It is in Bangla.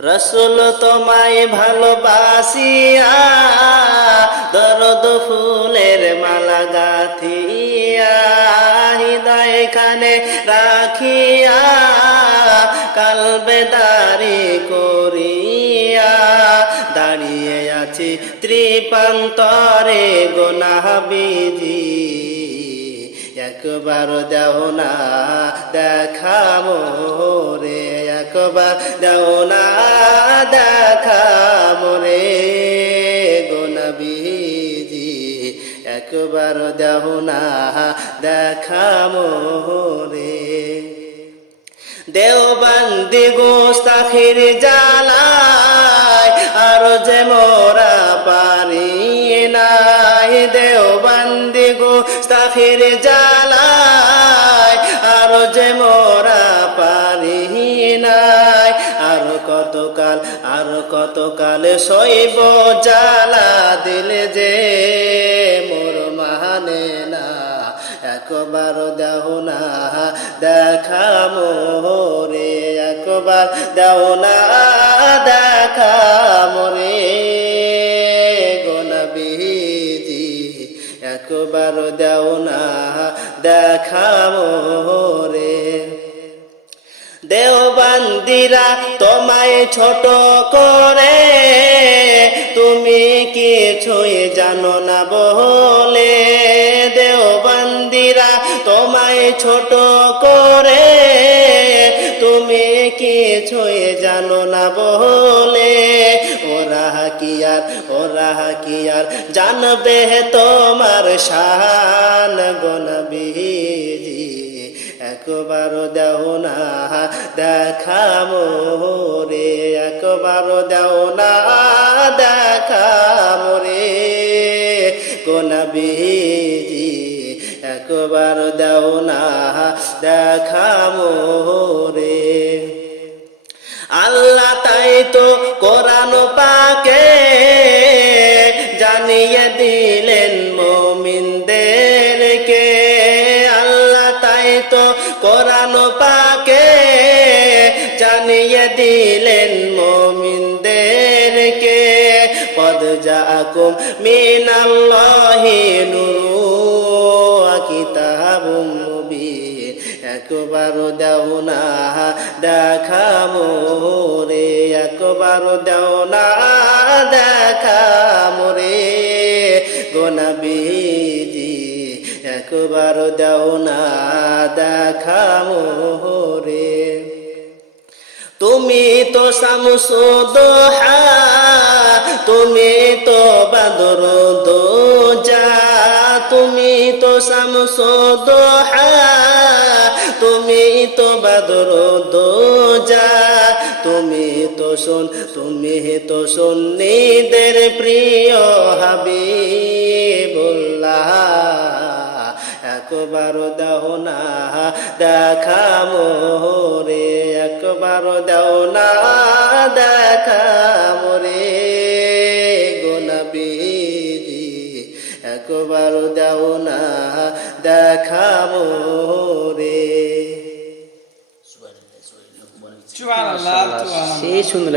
রসুল তোমায় ভালোবাসিয়া দরদ ফুলের মালা গাথিয়া হৃদয় খানে রাখিয়া কালবে দাঁড়ি করিয়া দাঁড়িয়ে আছি ত্রিপান্তরে গোনাবিজি একবার দাও না দেখা মোরে একবার দাও না দেখা মোরে গো নবীজি একবার দাও না দেখা মোরে দেওবন্দি গোস্তাখির জালায় আর যে মোরা পারি নাই দেওবন্দি গোস্তাখির জালায় আর যে মোরা পারি নাই আর কতকাল সইব জ্বালা দিলে যে মোর মানে না একবার দাও না দেখা মোরে একবার দাও না দেখা মোরে গো নবীজি একবার দাও না দেখা মোরে দেওবন্দিরা তোমায় ছোট করে তুমি কিছুই জানো না বলে দেওবন্দিরা তোমায় ছোট করে তুমি কিছুই জানো না বলে ওরা কি আর জানবে তোমার শান গো নবীজি একবার দাও না দেখা মোরে একবার দাও না দেখা মোরে গো নবীজি একবার দাও না দেখা মোরে আল্লাহ তাই তো কোরআন পাকে জানিয়ে দিলেন মুমিনদেরকে আল্লাহ তাই তো কোরআন পাকে জানিয়ে দিলেন মুমিনদেরকে কদ জাআকুম মিনাল্লাহি নূরুন কিতাবুম মুবিন একবার দাও না দেখা মোরে একবার দাও না দেখা মোরে গো নবীজি একবার দাও না দেখা মোরে তুমি তো শামসুদ্দোহা তুমি তো বদর দোজা তুমি তো শামসুদ্দোহা তুমি তো বদর দোজা তুমি তো সুন্নিদের প্রিয় হাবিবুল্লাহ একবার দাও না দেখা মোরে একবার দাও না দেখা মোরে গো নবীজি একবার দাও না দেখা মোরে সুবহানাল্লাহ সুবহানাল্লাহ সেই সুন্দর